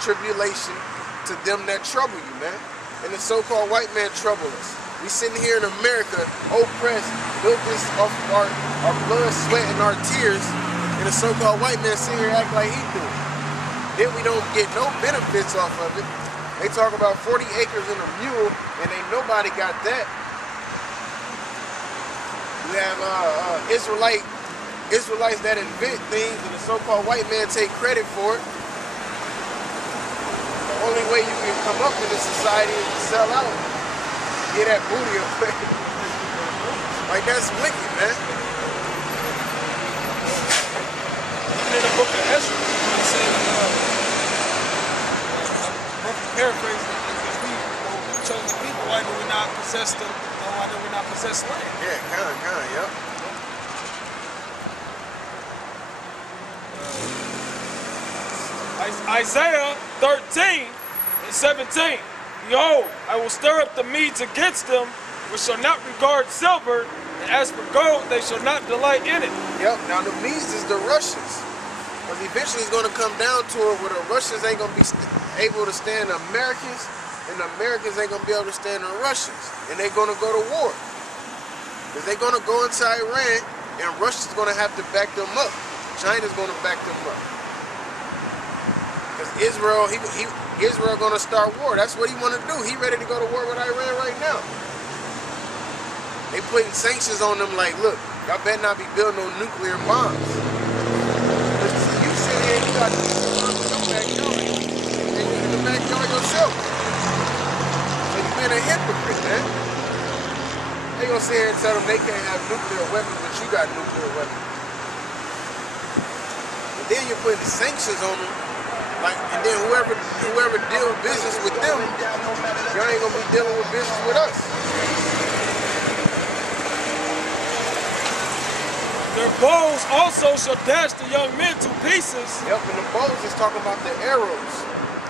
tribulation to them that trouble you, man. And the so-called white man trouble us. We sitting here in America, oppressed, built this off of our blood, sweat, and our tears, and the so-called white man sitting here act like he doing. Then we don't get no benefits off of it. They talk about 40 acres and a mule, and ain't nobody got that. We have Israelites that invent things, and the so-called white man take credit for it. The only way you can come up in this society is to sell out. Get that booty away. Like, that's wicked, man. Even in the book of Ezra, it said, paraphrasing, if we chose the people, why do we not possess land? Yeah, kind of, yep. Isaiah 13 and 17. Behold, I will stir up the Medes against them, which shall not regard silver, and as for gold, they shall not delight in it. Yep, now the Medes is the Russians. Because eventually it's going to come down to it where the Russians ain't going to be able to stand the Americans, and the Americans ain't going to be able to stand the Russians. And they're going to go to war. Because they're going to go into Iran, and Russia's going to have to back them up. China's going to back them up. Because Israel going to start war. That's what he want to do. He ready to go to war with Iran right now. They putting sanctions on them like, look, y'all better not be building no nuclear bombs. But you sit here and you got bombs in your backyard. And you in the backyard yourself. So you been a hypocrite, man. They gonna sit here and tell them they can't have nuclear weapons, but you got nuclear weapons. And then you're putting sanctions on them. Like, and then whoever deal business with them, you ain't gonna be dealing with business with us. Their bows also shall dash the young men to pieces. Yep, and the bows is talking about the arrows.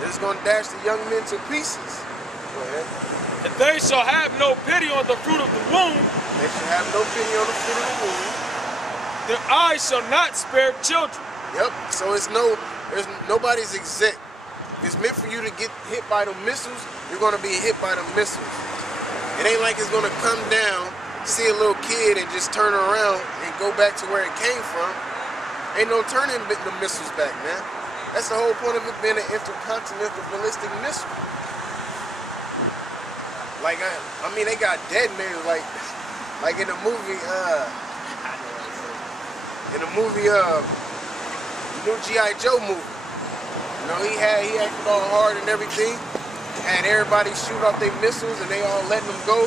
It's gonna dash the young men to pieces. Go ahead. And they shall have no pity on the fruit of the womb. They shall have no pity on the fruit of the womb. Their eyes shall not spare children. Yep, so nobody's exempt. If it's meant for you to get hit by the missiles, you're gonna be hit by the missiles. It ain't like it's gonna come down, see a little kid and just turn around and go back to where it came from. Ain't no turning the missiles back, man. That's the whole point of it being an intercontinental ballistic missile. Like, I mean, they got detonated like in the movie, new G.I. Joe movie. You know, he acted all hard and everything. Had everybody shoot off their missiles and they all letting them go.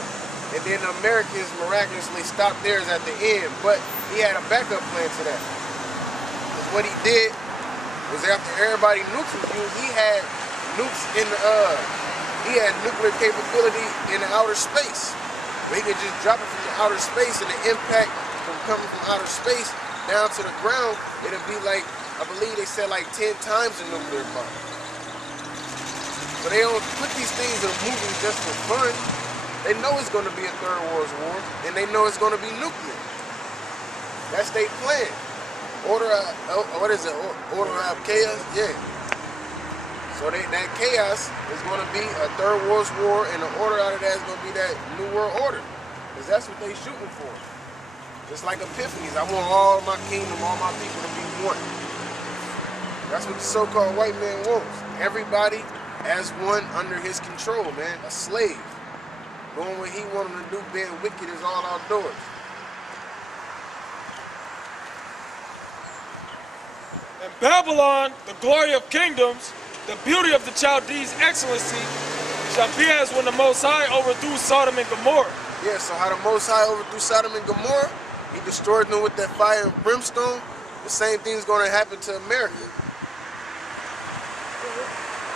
And then the Americans miraculously stopped theirs at the end. But he had a backup plan to that. Because what he did was after everybody nukes was used, he had nukes in the, he had nuclear capability in the outer space. Where he could just drop it from the outer space and the impact from coming from outer space down to the ground, it'll be like, I believe they said like 10 times a nuclear bomb. But they don't put these things in movies just for fun. They know it's going to be a third world war, and they know it's going to be nuclear. That's their plan. Order of chaos? Yeah. So that chaos is going to be a third world war, and the order out of that is going to be that new world order. Because that's what they shooting for. Just like Epiphanies, I want all my kingdom, all my people to be one. That's what the so-called white man wants. Everybody as one under his control, man. A slave. Doing what he want him to do, being wicked is all outdoors. And Babylon, the glory of kingdoms, the beauty of the Chaldees' excellency, shall be as when the Most High overthrew Sodom and Gomorrah. Yeah, so how the Most High overthrew Sodom and Gomorrah, he destroyed them with that fire and brimstone. The same thing's going to happen to America.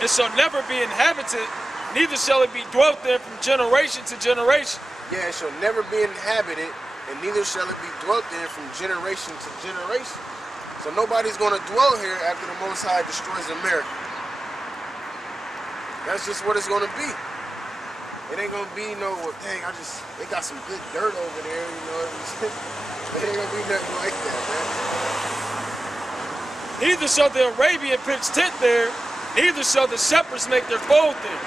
It shall never be inhabited, neither shall it be dwelt in from generation to generation. Yeah, it shall never be inhabited, and neither shall it be dwelt in from generation to generation. So nobody's going to dwell here after the Most High destroys America. That's just what it's going to be. It ain't going to be no, dang, they got some good dirt over there, you know. It ain't going to be nothing like that, man. Neither shall the Arabian pitch tent there, Neither shall the shepherds make their fold there.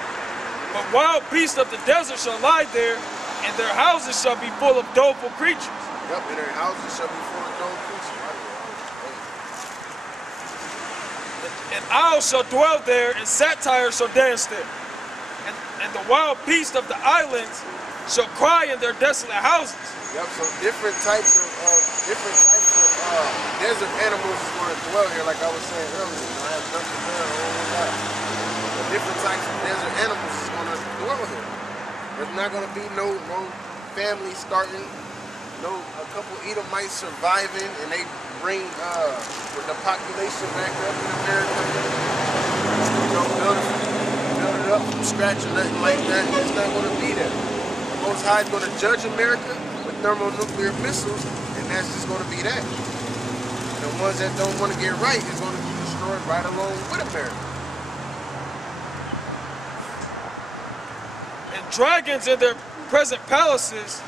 But wild beasts of the desert shall lie there, and their houses shall be full of doleful creatures. Yep, and their houses shall be full of doleful creatures. And owls shall dwell there, and satyrs shall dance there. And the wild beasts of the islands shall cry in their desolate houses. Yep, so different types of desert animals is going to dwell here, like I was saying earlier. I have nothing there, a whole lot. But different types of desert animals is going to dwell here. There's not going to be no family starting, a couple Edomites surviving, and they bring the population back up in America. Build it up from scratch or nothing like that. It's not going to be there. The Most High is going to judge America with thermonuclear missiles, and that's just going to be that. And the ones that don't want to get right is going to be destroyed right along with America. And dragons in their present palaces,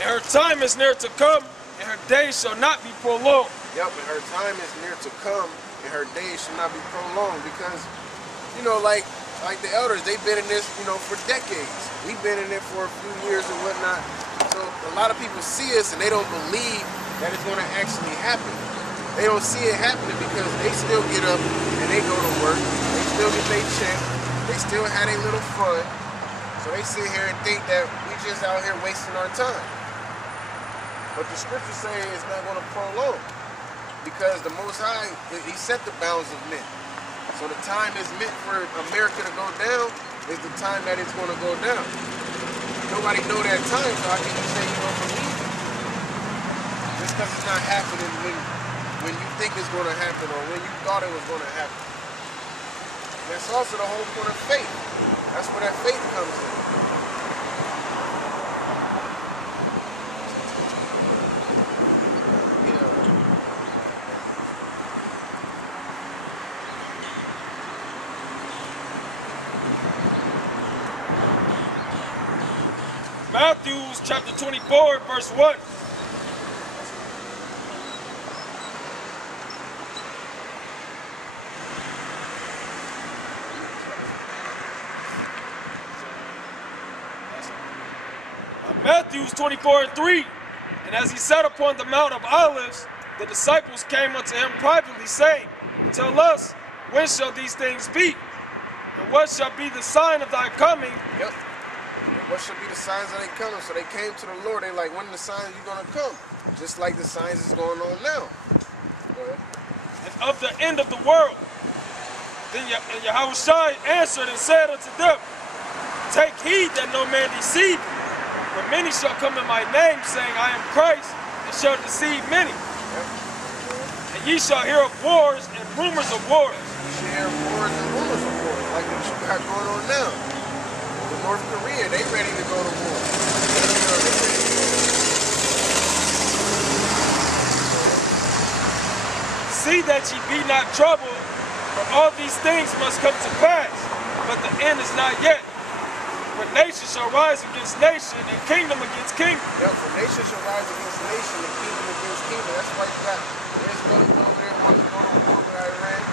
and her time is near to come, and her days shall not be prolonged. Yep, and her time is near to come, and her days shall not be prolonged, because, like the elders, they've been in this, for decades. We've been in it for a few years and whatnot. So a lot of people see us and they don't believe that it's going to actually happen. They don't see it happening because they still get up and they go to work. They still get their check. They still have their little fun. So they sit here and think that we just out here wasting our time. But the scriptures say it's not going to prolong, because the Most High, He set the bounds of men. So the time is meant for America to go down is the time that it's going to go down. Nobody know that time, so how can you say you don't believe it? Just because it's not happening when you think it's going to happen or when you thought it was going to happen. That's also the whole point of faith. That's where that faith comes in. Matthew chapter 24, verse 1. Matthew 24 and 3. And as he sat upon the Mount of Olives, the disciples came unto him privately, saying, Tell us, when shall these things be? And what shall be the sign of thy coming? Yep. What should be the signs of they coming? So they came to the Lord. They like, when the signs you gonna come? Just like the signs is going on now. Go ahead. And of the end of the world. Then Yahushua answered and said unto them, Take heed that no man deceive you. For many shall come in my name, saying, I am Christ, and shall deceive many. Yep. And ye shall hear of wars and rumors of wars. You should hear wars and rumors of wars, like what you got going on now. North Korea, they ready to go to war. See that ye be not troubled, for all these things must come to pass, but the end is not yet. For nation shall rise against nation, and kingdom against kingdom. Yeah, for nation shall rise against nation, and kingdom against kingdom. That's why you got Israel over there wanting to go to war with Iran,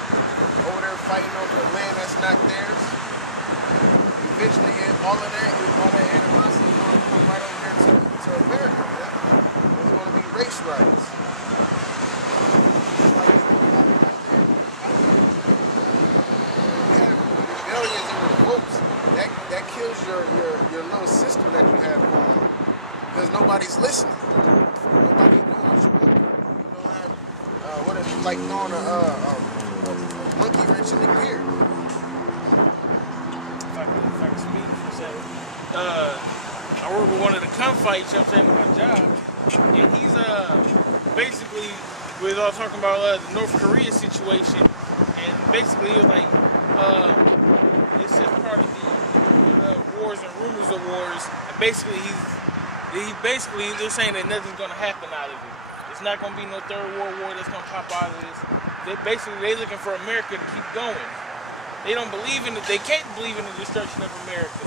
over there fighting over the land that's not theirs. Eventually, all that animosity is going to come right over here to America. Yeah? There's going to be race riots. You have rebellions and revolts. That kills your little system that you have going on. Because nobody's listening. Nobody's doing what you want. You don't have, what is it, like throwing a monkey wrench in the gear. If I can speak for a second. I work with one of the gunfights, you know what I'm saying, with my job. And he's basically, we was all talking about the North Korea situation. And basically he was like, it's just part of the wars and rumors of wars. And basically they're saying that nothing's gonna happen out of it. It's not gonna be no third world war that's gonna pop out of this. They're looking for America to keep going. They don't believe in it. They can't believe in the destruction of America,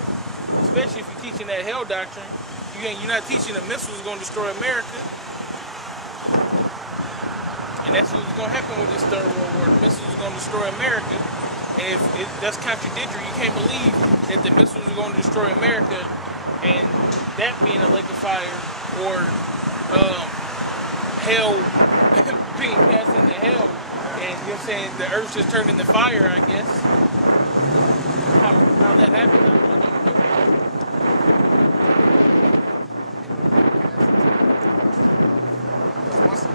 especially if you're teaching that hell doctrine. You're not teaching the missiles are going to destroy America, and that's what's going to happen with this third world war. The missiles are going to destroy America, And if that's contradictory, you can't believe that the missiles are going to destroy America, and that being a lake of fire, or hell being cast into hell, and you know what I'm saying, the earth just turned into fire, I guess. How that happened, I don't know.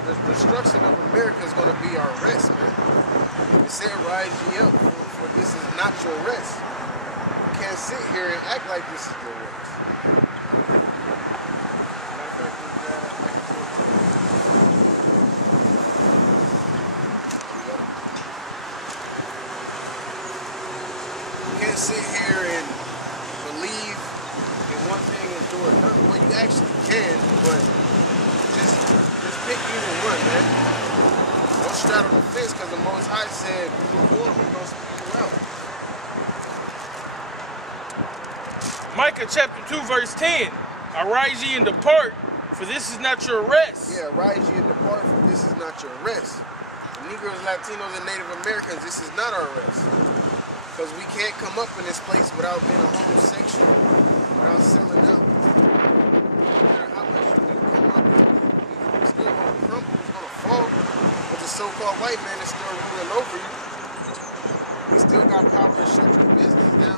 The destruction of America is going to be our rest, man. It said, rise ye up, for this is not your rest. You can't sit here and act like this is your rest. You can't sit here and believe in one thing and do another. Well, you actually can, but just pick either one, man. Don't straddle the fence, because the Most High said, we're going to speak you out. Micah chapter 2, verse 10. Arise ye and depart, for this is not your rest. Yeah, arise ye and depart, for this is not your rest. The Negroes, Latinos, and Native Americans, this is not our rest. Because we can't come up in this place without being a homosexual, without selling out. But the so-called white man is still ruling over you. He still got power to shut your business down.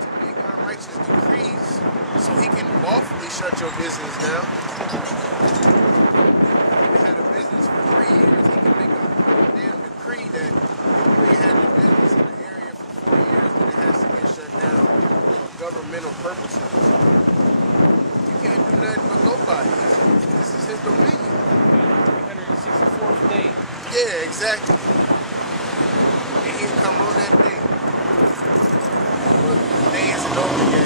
To make unrighteous decrees so he can lawfully shut your business down. If you had a business for 3 years, he can make a damn decree that if you ain't had your business in the area for 4 years, then it has to get shut down for governmental purposes. Can't do nothing but go by. This is his dominion. 364th day. Yeah, exactly. And he'll come on that day. But the day isn't over yet.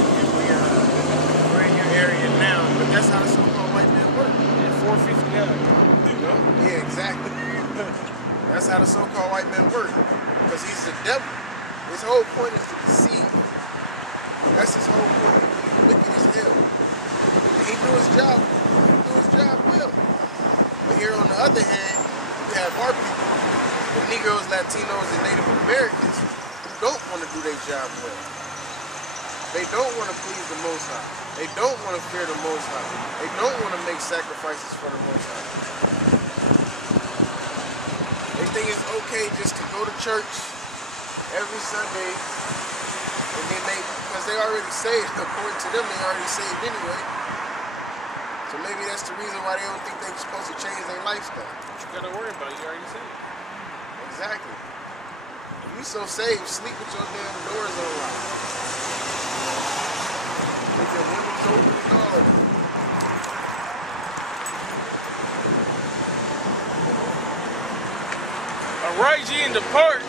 We're in your area now. But that's how the so-called white man work. At 4:59. You know? Yeah, exactly. That's how the so-called white man work. Because he's the devil. His whole point is to deceive. That's his whole point. He's wicked as hell. He do his job. He do his job well. But here on the other hand, you have our people, the Negroes, Latinos, and Native Americans, who don't want to do their job well. They don't want to please the Most High. They don't want to fear the Most High. They don't want to make sacrifices for the Most High. They think it's okay just to go to church every Sunday, and then because they already saved, according to them, they already saved anyway. So maybe that's the reason why they don't think they're supposed to change their lifestyle. What you gotta worry about? You already said it. Exactly. If you so saved, sleep with your damn doors unlocked. With your windows open and all of it. Arise ye and depart,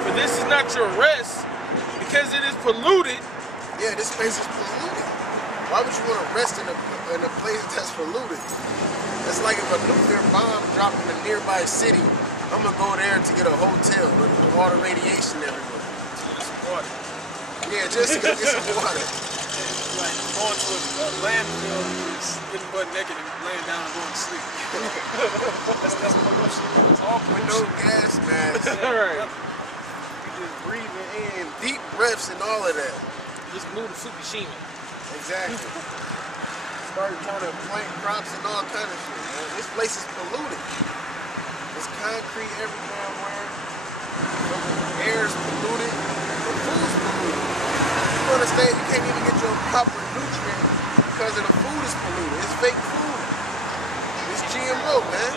for this is not your rest, because it is polluted. Yeah, this space is polluted. Why would you want to rest in a place that's polluted? It's like if a nuclear bomb dropped in a nearby city, I'm going to go there to get a hotel with all the radiation everywhere. Get some water. Yeah, just to get some water. Like going to a landfill, just getting butt naked and laying down and going to sleep. that's pollution. It's all With pollution. no gas masks. Right. You just breathing in deep breaths and all of that. Just move to Fukushima. Exactly. Started trying to plant crops and all kind of shit, man. This place is polluted. There's concrete everywhere. The air is polluted. The food's polluted. You understand? You can't even get your proper nutrient because of the food is polluted. It's fake food. It's GMO, man.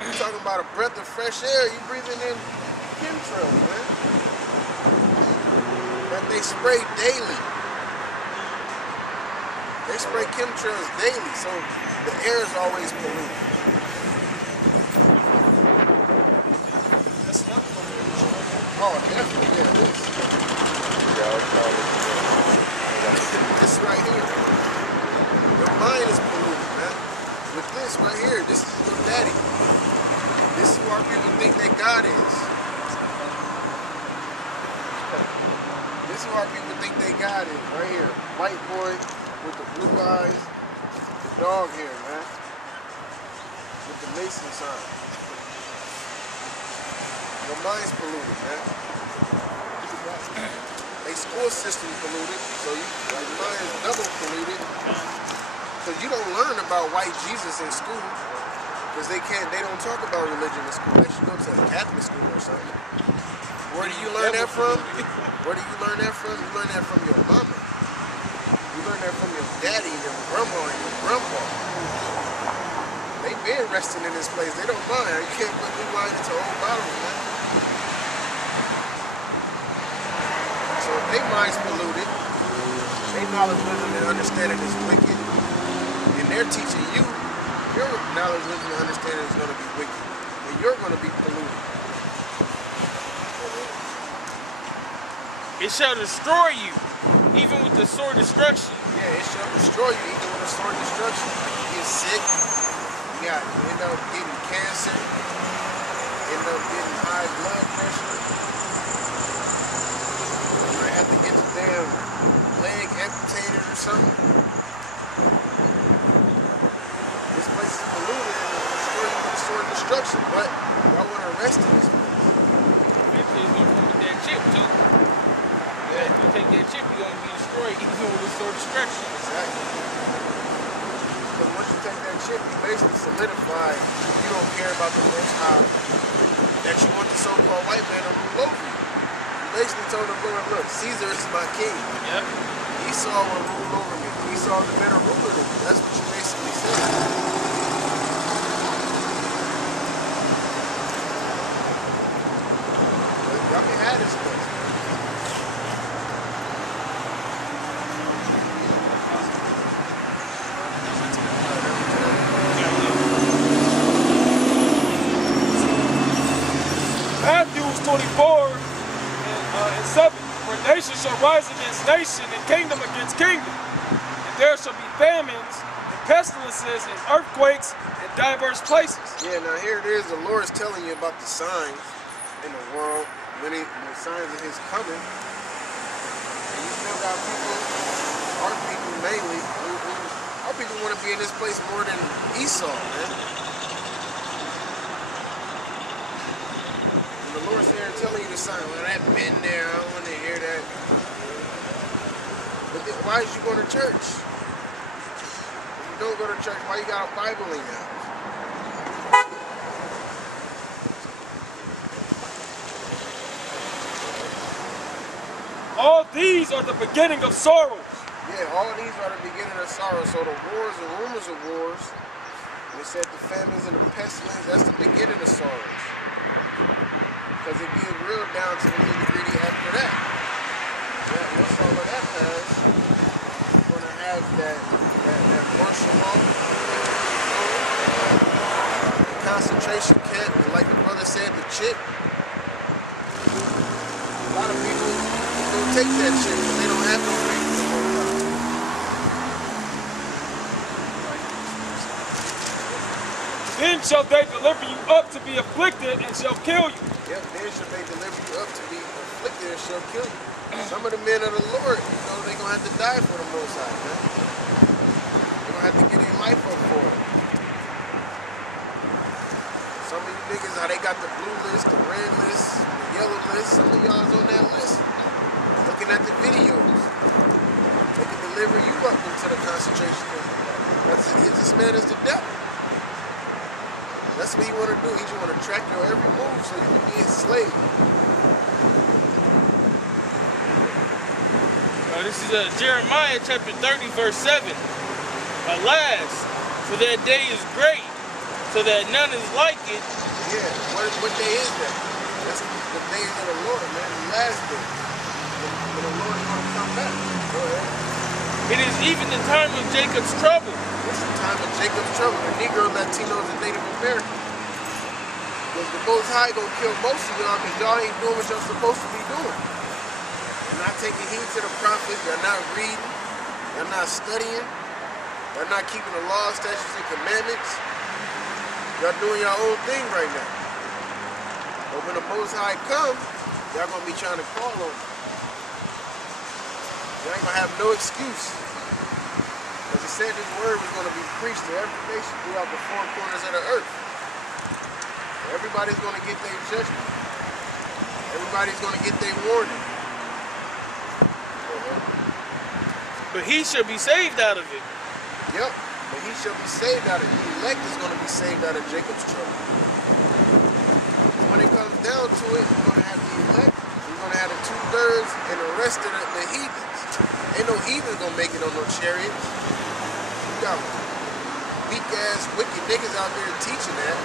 You're talking about a breath of fresh air. You breathing in chemtrails, man. That they spray daily. They spray chemtrails daily, so the air is always polluted. That's not pollution. Oh, definitely, yeah, it is. This right here. Your mind is polluted, man. With this right here, this is your daddy. This is who our people think that God is. This is who our people think they God is, right here. White boy with the blue eyes, the dog hair, man. With the Mason sign. Your mind's polluted, man. They school system polluted, so your mind is double polluted. Because you don't learn about white Jesus in school. Because they don't talk about religion in school. They should go to a Catholic school or something. Where do you learn that from? Where do you learn that from? You learn that from your mama. You learn that from your daddy, your grandma, and your grandpa. They been resting in this place. They don't mind. You can't put new wine into old bottles, man. So if their mind's polluted, their knowledge, wisdom, and understanding is wicked, and they're teaching you, your knowledge, wisdom, and understanding is going to be wicked, and you're going to be polluted. It shall destroy you, even with the sword destruction. Yeah, it shall destroy you, even with a sword destruction. Like you get sick, you end up getting cancer, end up getting high blood pressure. You might have to get the damn leg amputated or something. This place is polluted and it'll destroy you with a sword destruction, but y'all want to rest in this place. Eventually it's going to come with that chip too. If you take that chip, you're going to be destroyed even with a sword destruction. Exactly. Because once you take that chip, you basically solidify you don't care about the Most High, that you want the so-called white man to rule over you. You basically told the Lord, look, Caesar is my king. Yep. Esau will rule over me. Esau is the better ruler than me. That's what you basically said. Y'all can have this place. Matthew 24 and 7. For nation shall rise against nation, and kingdom against kingdom. And there shall be famines, and pestilences, and earthquakes in diverse places. Yeah, now here it is. The Lord is telling you about the signs in the world, the signs of His coming. And you still got people, our people mainly, our people want to be in this place more than Esau, man. And the Lord's there telling you the sign. Well, I've been there. I don't want to hear that. But then why is you going to church? If you don't go to church, why you got a Bible in your house? All these are the beginning of sorrows. Yeah, all these are the beginning of sorrow. So the wars, the rumors of wars, we said the famines and the pestilence, that's the beginning of sorrows. Because it gets real down to the nitty-gritty after that. Yeah, once all of that passes, we're going to have that martial law, the concentration camp, and like the brother said, the chip. A lot of people don't take that chip because they don't have no faith. Then shall they deliver you up to be afflicted and shall kill you. Yep, then shall they deliver you up to be afflicted and shall kill you. Some of the men of the Lord, you know, they're going to have to die for the Most High, man. They're going to have to get their life up for it. Some of you niggas, how they got the blue list, the red list, the yellow list. Some of y'all's on that list. Looking at the videos. They can deliver you up into the concentration camp. This man is the devil. That's what he want to do. He just want to track your every move so you can be his slave. This is Jeremiah chapter 30, verse 7. Alas, for that day is great, so that none is like it. Yeah, what day is that? That's the days of the Lord, man. The last day. When the Lord is going to come back. Go ahead. It is even the time of Jacob's trouble. It's the time of Jacob's trouble. The Negro, Latinos, and Native Americans. Because the Most High going to kill most of y'all because y'all ain't doing what y'all supposed to be doing. You're not taking heed to the prophets. You're not reading. You're not studying. You're not keeping the laws, statutes, and commandments. Y'all doing your own thing right now. But when the Most High come, y'all going to be trying to call on him. You ain't going to have no excuse. Because he said this word was going to be preached to every nation throughout the four corners of the earth. Everybody's going to get their judgment. everybody's gonna get their warning. But he should be saved out of it. Yep, but he shall be saved out of it. The elect is gonna be saved out of Jacob's trouble. When it comes down to it, you're gonna have the elect, you're gonna have the 2/3, and the rest of the heathens. Ain't no heathens gonna make it on no chariots. You got weak ass, wicked niggas out there teaching that.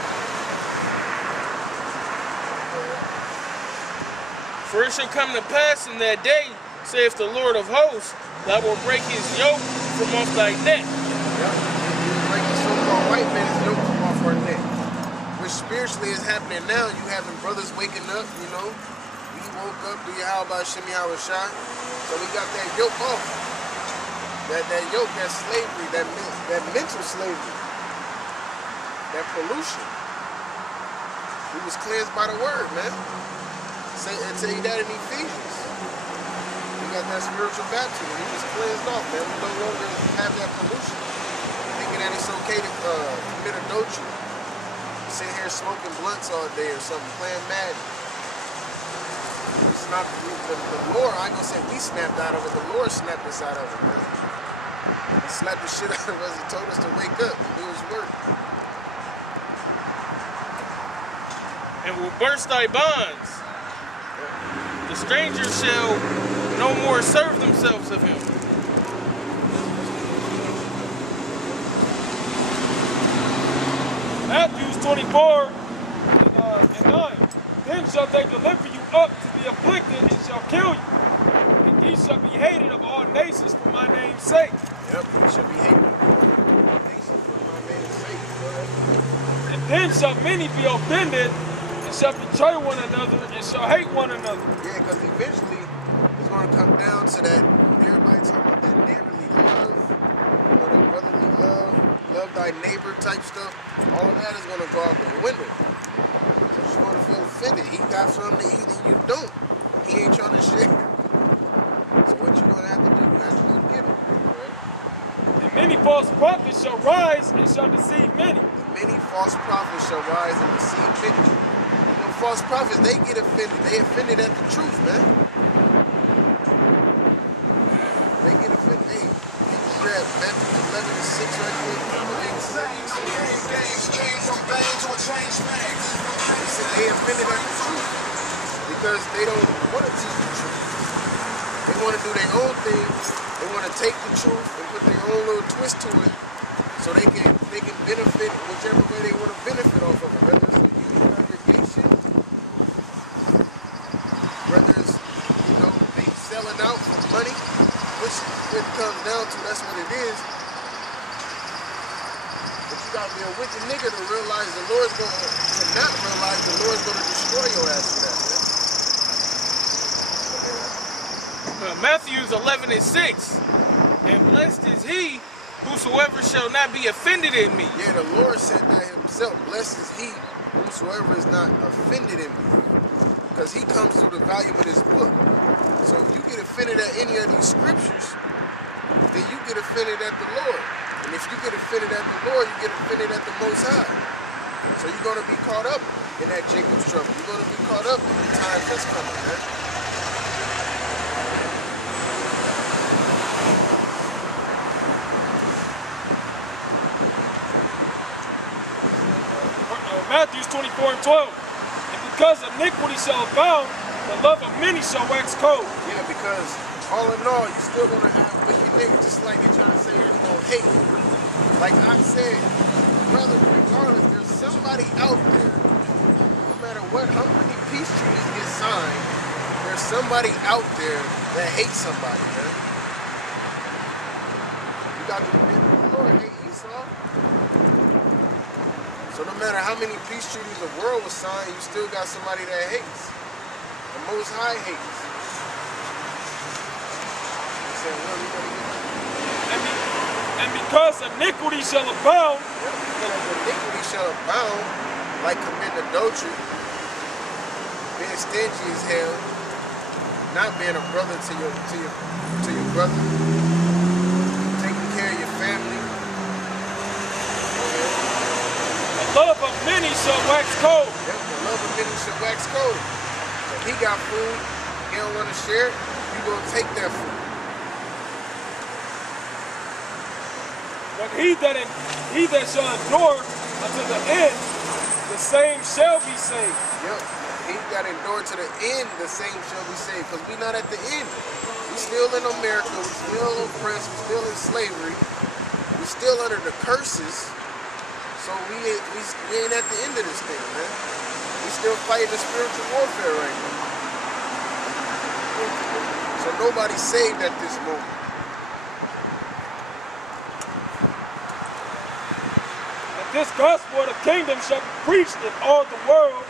For it shall come to pass in that day, saith the Lord of hosts, that will break his yoke from off thy neck. Yep. You break the so-called white man's yoke from off our neck. Which spiritually is happening now. You having brothers waking up, you know. We woke up, do you how about Shimmy Hawashai? So we got that yoke off. That yoke, that slavery, that mental slavery. That pollution. We was cleansed by the word, man. It tell you that in Ephesians. We got that spiritual baptism. We was cleansed off, man. We no longer have that pollution. Thinking that it's okay to commit adultery. Sit here smoking blunts all day or something, playing Madden. It's not the Lord. I ain't gonna say we snapped out of it. The Lord snapped us out of it, man. He slapped the shit out of us and told us to wake up and do his work. And will burst thy bonds. The strangers shall no more serve themselves of him. Matthew 24 and 9. Then shall they deliver you up to the afflicted and shall kill you. And ye shall be hated of all nations for my name's sake. Yep, you shall be hated of all nations for my name's sake. And then shall many be offended and shall betray one another and shall hate one another. Yeah, because eventually it's going to come down to that, everybody talking about that neighborly love, you know, that brotherly love thy neighbor type stuff. All of that is going to go out the window. So you're going to feel offended. He got something to eat and you don't. He ain't trying to share. So what you going to have to do? You have to go get him. Right? And many false prophets shall rise and shall deceive many. And many false prophets shall rise and deceive many. False prophets, they get offended. They offended at the truth, man. They get offended. Hey, can you grab Matthew 11 and 6 right quick? They offended at the truth because they don't want to teach the truth. They want to do their own thing. They want to take the truth and put their own little twist to it so they can benefit whichever way they want to benefit off of it. Whether it's a youth congregation, whether it's, you know, they selling out for money, which it comes down to, that's what it is. But you gotta be a wicked nigga to realize the Lord's to not realize the Lord's gonna destroy your ass for that, man. Matthews 11 and 6. And blessed is he whosoever shall not be offended in me. Yeah, the Lord said that himself. Blessed is he whosoever is not offended in me. Because he comes through the volume of this book. So if you get offended at any of these scriptures, then you get offended at the Lord. And if you get offended at the Lord, you get offended at the Most High. So you're going to be caught up in that Jacob's trouble. You're going to be caught up in the times that's coming, man. Matthew 24 and 12. And because iniquity shall abound, the love of many shall wax cold. Yeah, because all in all, you're still going to have wicked niggas, just like you're trying to say there's no hate. Like I said, brother, regardless, there's somebody out there, no matter what, how many peace treaties get signed, there's somebody out there that hates somebody, man. You got the men of the Lord hate Esau. So no matter how many peace treaties the world was signed, you still got somebody that hates. The Most High hates. And because iniquity shall abound, because iniquity shall abound, like committing adultery, being stingy as hell, not being a brother to your brother, taking care of your family. the love of many shall wax cold. Yep, the love of many shall wax cold. So He got food, he don't want to share it, you gonna take that food. But he that shall endure unto the end, the same shall be saved. Yep. He got endured to the end, the same shall be saved. Because we not at the end. We still in America, we still oppressed, we still in slavery, we still under the curses. So we ain't at the end of this thing, man. We still fighting the spiritual warfare right now. So nobody's saved at this moment. And this gospel of the kingdom shall be preached in all the world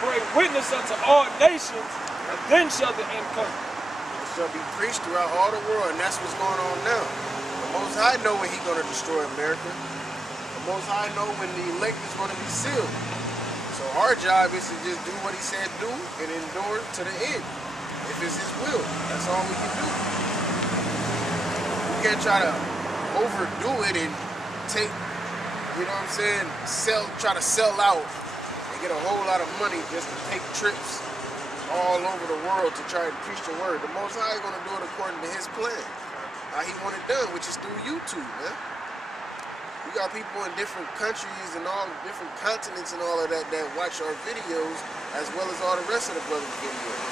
for a witness unto all nations, and then shall the end come. It shall be preached throughout all the world, and that's what's going on now. The Most High know when He's going to destroy America. The Most High know when the elect is going to be sealed. So our job is to just do what He said do and endure to the end. If it's His will, that's all we can do. We can't try to overdo it and take, you know what I'm saying, try to sell out and get a whole lot of money just to take trips all over the world to try and preach the word. The Most High is going to do it according to His plan. How He want it done, which is through YouTube, man. We got people in different countries and all different continents and all of that watch our videos as well as all the rest of the brothers' videos.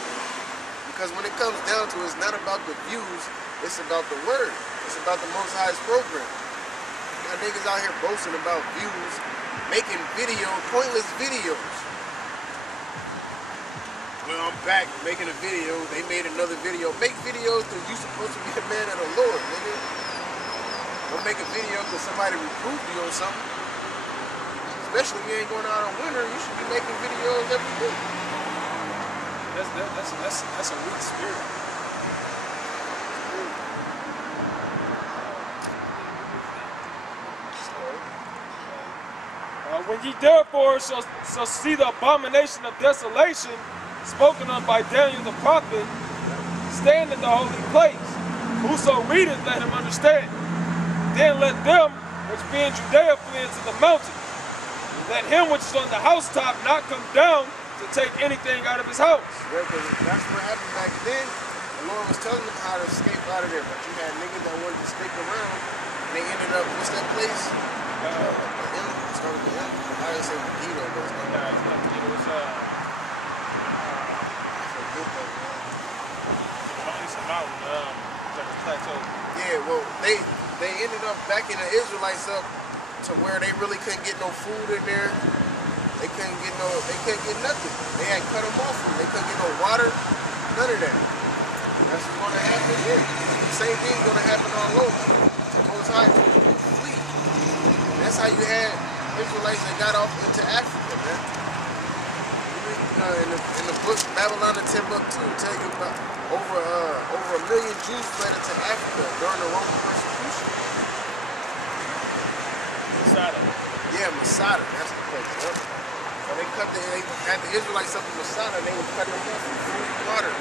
Because when it comes down to it, it's not about the views, it's about the word. It's about the Most High's program. Got niggas out here boasting about views, making videos, pointless videos. Well, I'm back making a video. They made another video. Make videos because you're supposed to be a man of the Lord, nigga. Don't make a video because somebody reproved you on something. Especially if you ain't going out on winter, you should be making videos every day. That's a weak spirit. When ye therefore shall see the abomination of desolation spoken of by Daniel the prophet, stand in the holy place. Whoso readeth, let him understand. Then let them which be in Judea flee into the mountains. Let him which is on the housetop not come down to take anything out of his house. Yeah, because that's what happened back then. The Lord was telling them how to escape out of there, but you had niggas that wanted to stick around, and they ended up, what's that place? Started with M. I didn't say Megiddo, but it's not. Nah, it's not Megiddo. It's it's a mountain. It's like a plateau. Yeah, well, they ended up backing the Israelites up to where they really couldn't get no food in there. They couldn't get nothing. They had cut them off from them. They couldn't get no water, none of that. That's what's going to happen here. The same thing's going to happen all over. The Most High flee. That's how you had Israelites that got off into Africa, man. In the book Babylon and Timbuktu, tell you about over 1 million Jews fled into Africa during the Roman persecution. Masada. Yeah, Masada, that's the place. Yep. So they had the Israelites up in Masada, and they would cut them off from food and water.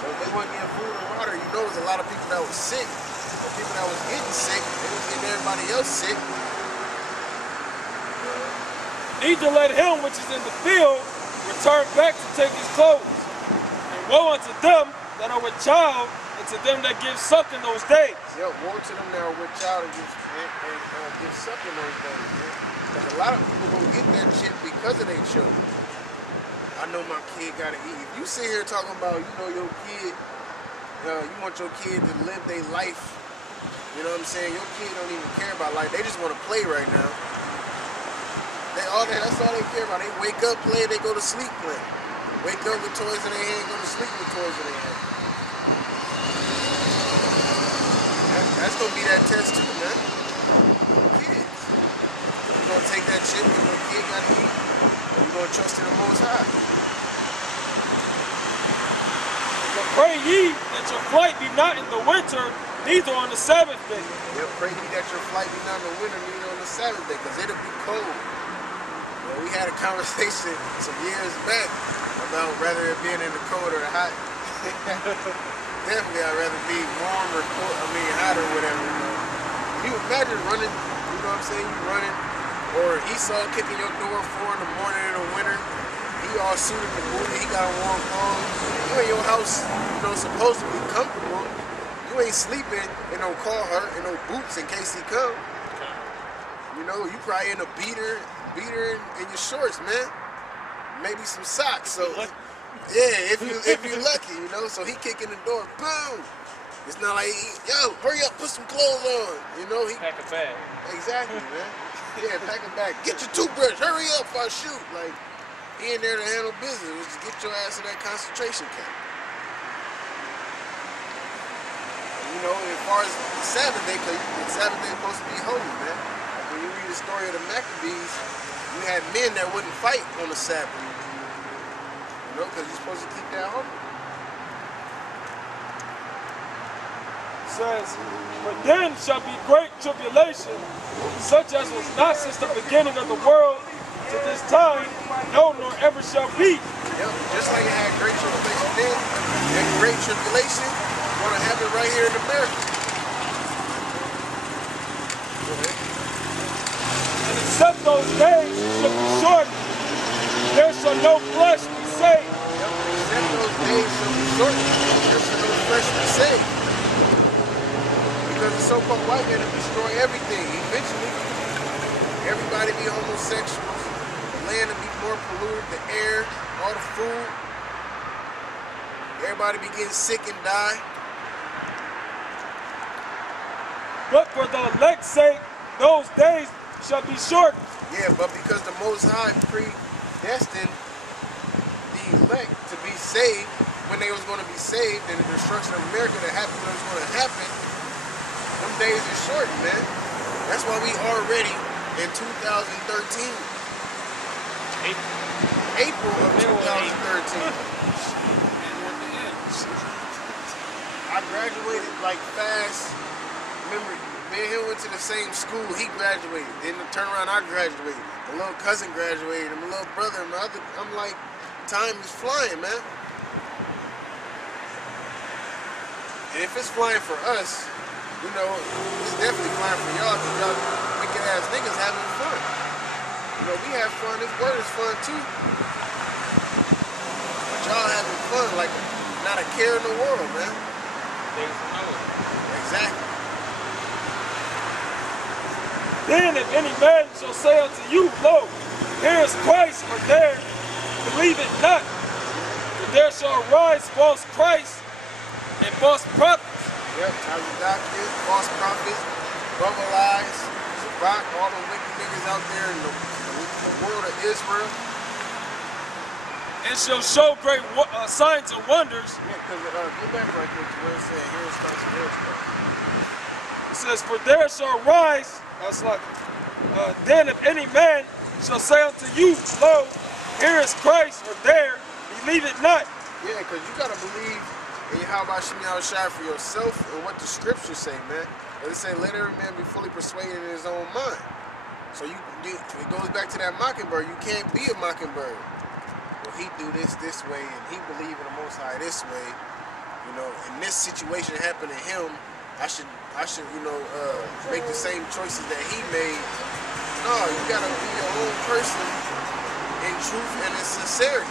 So if they weren't getting food and water, you know there's a lot of people that was sick. The people that was getting sick, they was getting everybody else sick. Neither let him which is in the field return back to take his clothes. And woe unto them that are with child, and to them that give suck in those days. Yeah, woe to them that are with child and give suck in those days, man. Because a lot of people gonna get that shit because of their children. I know my kid gotta eat. If you sit here talking about, you know, your kid, you want your kid to live their life, you know what I'm saying? Your kid don't even care about life. They just want to play right now. That's all they care about. They wake up, play, they go to sleep, play. Wake up with toys in their hand, go to sleep with toys in their hand. That's gonna be that test too, man. Kids. You're gonna take that shit when your kid gotta eat, or you're gonna trust in the Most High. But pray ye that your flight be not in the winter, neither on the Sabbath day. Yeah, pray ye that your flight be not in the winter, neither on the Sabbath day, because it'll be cold. We had a conversation some years back about rather it being in the cold or the hot. Definitely I'd rather be warm or cold, hot or whatever. Can you imagine running, you know what I'm saying, you running, or Esau kicking your door 4 in the morning in the winter, he all all suited and booted. He got warm clothes. You in your house, you know, supposed to be comfortable. You ain't sleeping in no Carhartt and no boots in case he come. You know, you probably in a beater and your shorts, man. Maybe some socks. So yeah, if you lucky, you know. So he kicking the door, boom. It's not like, yo, hurry up, put some clothes on. You know, he Pack a bag. exactly, man. Yeah, pack a bag. Get your toothbrush. Hurry up if I shoot. Like, he in there to handle business. Just get your ass in that concentration camp. You know, as far as the Sabbath day, because the Sabbath day is supposed to be holy, man. Like when you read the story of the Maccabees, you had men that wouldn't fight on the Sabbath. You know, because you're supposed to keep that holy. Says, "For then shall be great tribulation, such as was not since the beginning of the world to this time, no, nor ever shall be." Yep, just like it had great tribulation then, and great tribulation going to happen right here in America. And except those days should be shortened, there shall no flesh be saved. Yep, except those days shall be shortened, there shall no flesh be saved. Because the so-called white man will destroy everything. Eventually, everybody be homosexuals, the land will be more polluted, the air, all the food. Everybody be getting sick and die. But for the elect's sake, those days shall be shortened. Yeah, but because the Most High predestined the elect to be saved when they was going to be saved, and the destruction of America that happened when it was going to happen, them days are shortened, man. That's why we already in 2013. April of 2013. I graduated like fast. Remember, me and him went to the same school. He graduated. Then turn around, I graduated. My little cousin graduated. And my little brother and my other. I'm like, time is flying, man. And if it's flying for us, you know, it's definitely flying for y'all, because y'all wicked ass niggas having fun. You know, we have fun. This word is fun too. But y'all having fun like not a care in the world, man. Exactly. Then if any man shall say unto you, Lo, here is Christ, or there, believe it not. For there shall arise false Christs and false prophets. Yep, Tyler Doctors, false prophets, bubble eyes, Shabbat, all the wicked niggas out there in the world of Israel. And shall show great signs and wonders. Yeah, because go back right quick to where it said, here is Christ and here is Christ. It says, for there shall arise, then if any man shall say unto you, Lo, here is Christ, or there, believe it not. Yeah, because you got to believe in Yahweh Shem Yahushai for yourself and what the scriptures say, man. They say, let every man be fully persuaded in his own mind. So it goes back to that mockingbird. You can't be a mockingbird. Well, he do this way, and he believe in the Most High this way. You know, and this situation happened to him. I should, you know, make the same choices that he made. No, you gotta be your own person in truth and in sincerity.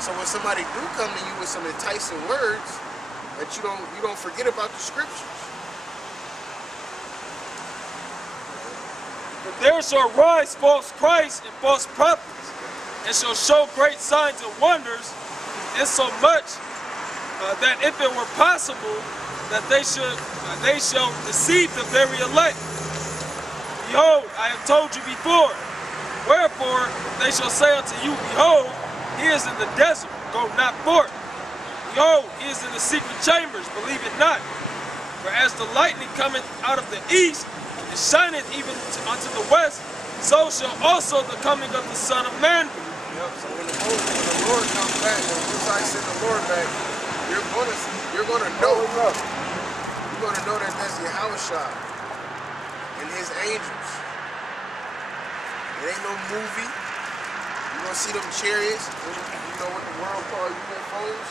So when somebody do come to you with some enticing words, that you don't forget about the scriptures. For there shall rise false Christs and false prophets, and shall show great signs and wonders, insomuch that if it were possible, that they shall deceive the very elect. Behold, I have told you before. Wherefore they shall say unto you, Behold, he is in the desert, go not forth. Behold, he is in the secret chambers, believe it not. For as the lightning cometh out of the east, and shineth even unto the west, so shall also the coming of the Son of Man be. Yep, so when the Lord comes back, when Messiah send the Lord back, you're gonna know. You're gonna know that that's Yahushua and his angels. It ain't no movie. You're gonna see them chariots, you know what the world calls UFOs.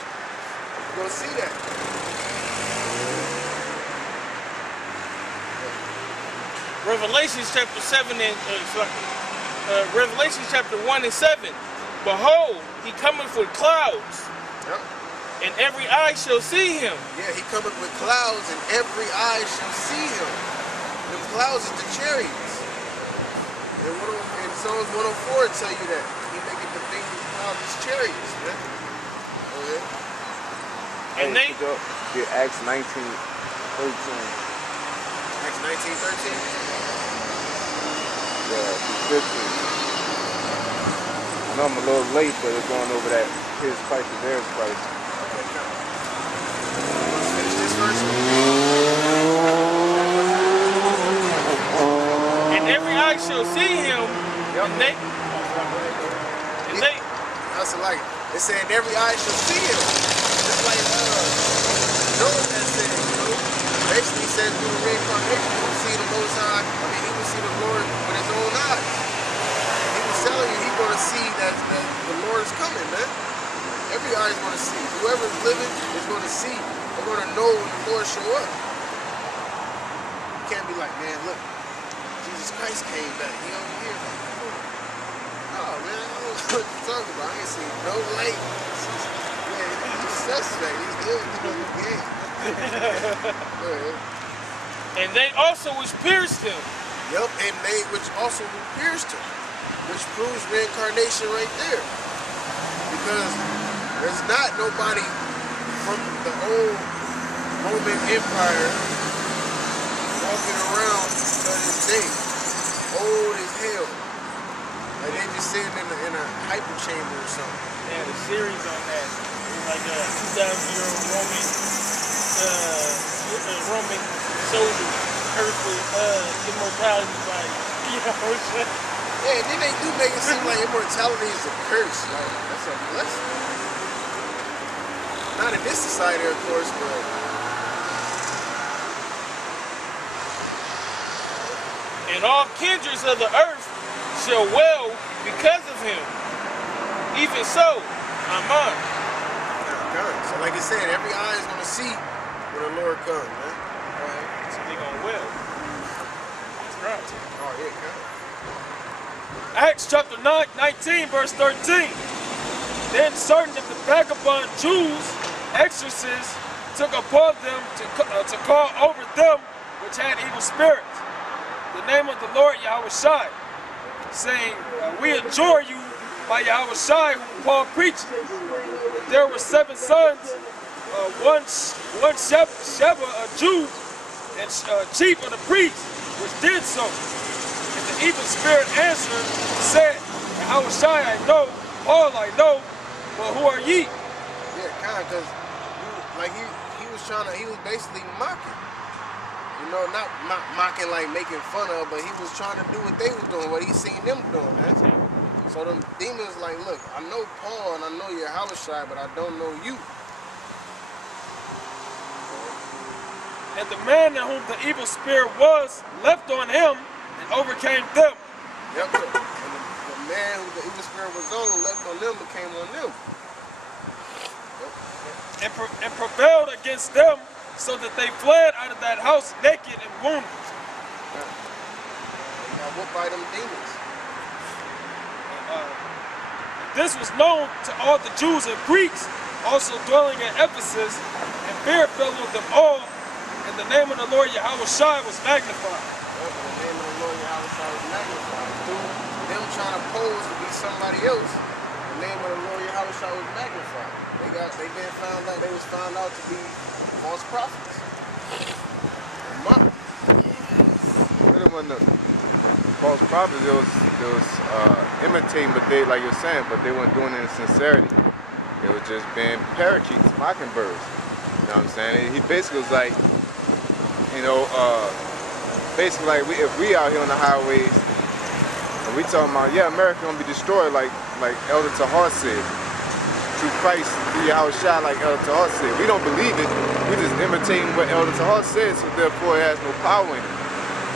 You're gonna see that. Revelations chapter 7 and Revelations chapter 1 and 7. behold, he cometh with clouds, Yep. and every eye shall see him. Yeah, he cometh with clouds, and every eye shall see him. The clouds is the chariots. And Psalms 104 tell you that. He maketh the things of clouds his chariots, man. Oh, yeah. And they, get Acts 19:13. Acts 19:13. Yeah, 15. I know I'm a little late, but it's going over that his price is theirs price. Okay, come on. Let's finish this verse. and every eye shall see him, Yep. and they, That's like it. It said every eye shall see him. Just like Job had said, basically he said through the reincarnation, he will see the Most High. He will see the Lord with his own eyes. He was telling you he's going to see that the Lord is coming, man. Every eye is going to see. Whoever's living is going to see. They're going to know when the Lord show up. You can't be like, man, look, Jesus Christ came back. He over here. Oh, man, I don't know what you're talking about. I ain't seen no light. Man, he's suspect. He's good. Yeah. Go ahead. and they also which pierced him. Yup, and they which also pierced him, which proves reincarnation right there. Because there's not nobody from the old Roman Empire walking around to this day, old as hell. Like they just sitting in a hyper chamber or something. They had a series on that. It was like a 2,000-year-old Roman soldier cursed with immortality by, you know what I'm saying? Yeah, and then they do make it seem like immortality is a curse. Like, that's a blessing. Not in this society, of course, but And all kindreds of the earth shall wail because of him. Even so, Amen. So like I said, every eye is going to see when the Lord comes, man. So they gonna wail. That's right. Oh, yeah, come. Acts chapter 19, verse 13. Then certain of the vagabond Jews, exorcists, took upon them to call over them which had evil spirits the name of the Lord Yahushai, saying, we adjure you by Yahushai whom Paul preached. There were 7 sons, one Sheba, a Jew, and chief of the priests, which did so. And the evil spirit answered and said, Yahushai I know, Paul I know, but who are ye? Yeah, kind of, because like he was basically mocking. You know, not mocking like making fun of, but he was trying to do what they was doing, what he seen them doing, man. So them demons like, look, I know Paul and I know your Yahushai, but I don't know you. And the man in whom the evil spirit was left on him and overcame them. Yep. And the man who the evil spirit was on left on them became on them. Yep. And prevailed against them, so that they fled out of that house naked and wounded. Yeah. They got whooped by them demons. This was known to all the Jews and Greeks, also dwelling in Ephesus, and fear fell on them all, and the name of the Lord Yahushai was magnified. Yep, and the name of the Lord Yahushai was magnified. Through them trying to pose to be somebody else, the name of the Lord Yahushai was magnified. They was found out to be false prophets. False prophets, it was imitating, but they, like you're saying, but they weren't doing it in sincerity. They were just being parakeets, mockingbirds. You know what I'm saying? He basically was like, you know, basically like if we out here on the highways and we talking about, yeah, America gonna be destroyed, like Elder Tahar said. Through Christ, through Yahushua, like Elder Tahar said. We don't believe it. We just imitating what Elder Tahar said, so therefore it has no power in it.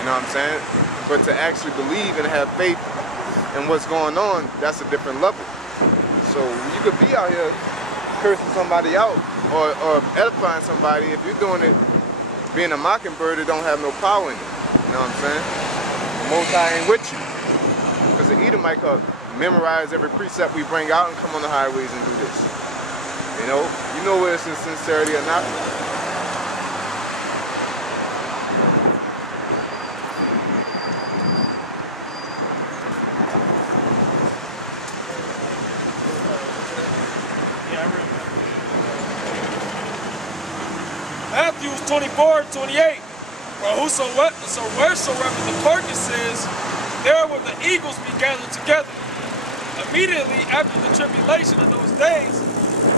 You know what I'm saying? But to actually believe and have faith in what's going on, that's a different level. So you could be out here cursing somebody out or edifying somebody. If you're doing it, being a mockingbird, it don't have no power in it. You know what I'm saying? The Most High ain't with you. Because an Edomite could memorize every precept we bring out and come on the highways and do this. You know whether it's in sincerity or not. Matthew 24:28. For wheresoever the carcass is, there will the eagles be gathered together. Immediately after the tribulation of those days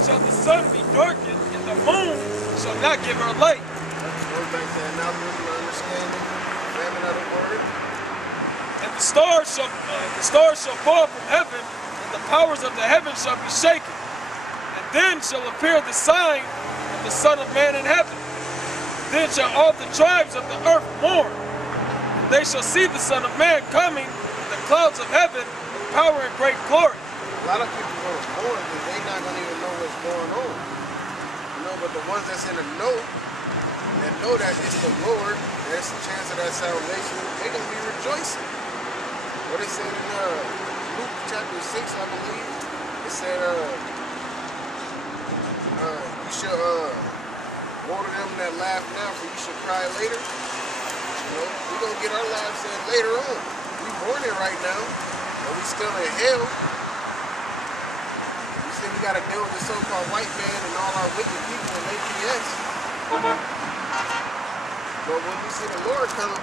shall the sun be darkened, and the moon shall not give her light. Goes back to analysis and understanding, famine of the word. And the stars shall fall from heaven, and the powers of the heaven shall be shaken. And then shall appear the sign of the Son of Man in heaven. Then shall all the tribes of the earth mourn, and they shall see the Son of Man coming in the clouds of heaven with power and great glory. A lot of people going to mourn because they're not going to even know what's going on. But the ones that's in the know, and know that it's the Lord, there's a chance of that salvation, they're going to be rejoicing. What it said in Luke chapter 6, I believe, it said, you should woe to them that laugh now, for you should cry later. We're going to get our laughs in later on. We mourning right now, but we still in hell. You see, we got to deal with the so-called white man and all our wicked people in APS. But when we see the Lord coming,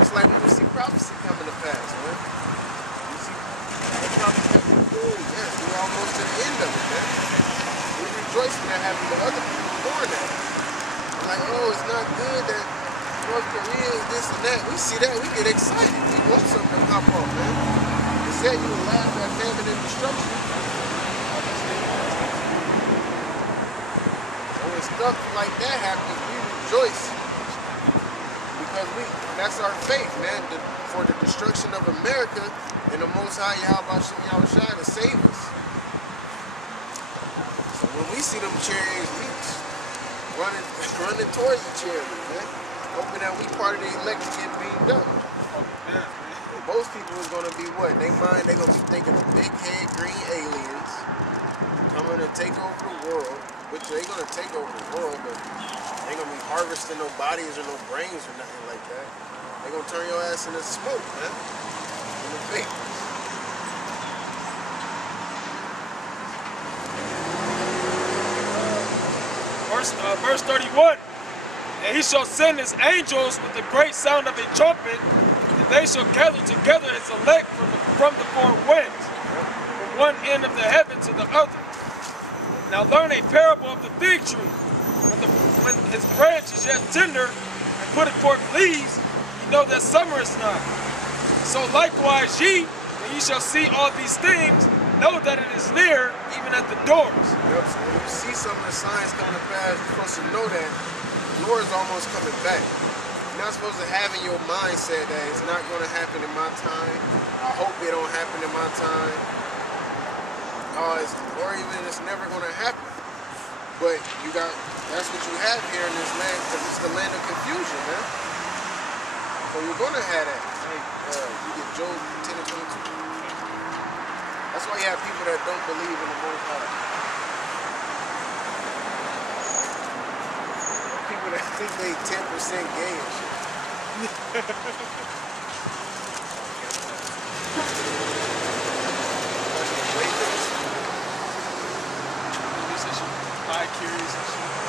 it's like when we see prophecy coming to pass, man. You see the prophecy coming forward, yes, we're almost to the end of it, man. We're rejoicing that having the other people mourn that. Like, oh, it's not good that North Korea is this and that. We see that, we get excited. We want something to pop off, man. They said you would laugh at famine and destruction. So when stuff like that happens, we rejoice. Because that's our faith, man, for the destruction of America and the Most High Yahweh to save us. So when we see them chariots, we running towards the chariot, man. Hoping that we part of the elect to get beamed up. Most people is gonna be what? They mind they're gonna be thinking of big head green aliens coming to take over the world, which they're gonna take over the world, but they ain't gonna be harvesting no bodies or no brains or nothing like that. They're gonna turn your ass into smoke, man. In the vapors. Verse 31, and he shall send his angels with the great sound of a trumpet, and they shall gather together his elect from the four winds, from one end of the heaven to the other. Now learn a parable of the fig tree. When his branch is yet tender and putteth forth leaves, you know that summer is nigh. So likewise ye, when ye shall see all these things, know that it is near, even at the doors. Yep, so when you see some of the signs coming to pass, you're supposed to know that the Lord is almost coming back. You're not supposed to have in your mindset that it's not going to happen in my time. I hope it don't happen in my time. Or even it's never going to happen. But that's what you have here in this land, because it's the land of confusion, man. So you're going to have that. You get Job 10 and 22. That's why you have people that don't believe in the Most High. People that think they 10% gay and shit. Bi-curious and shit.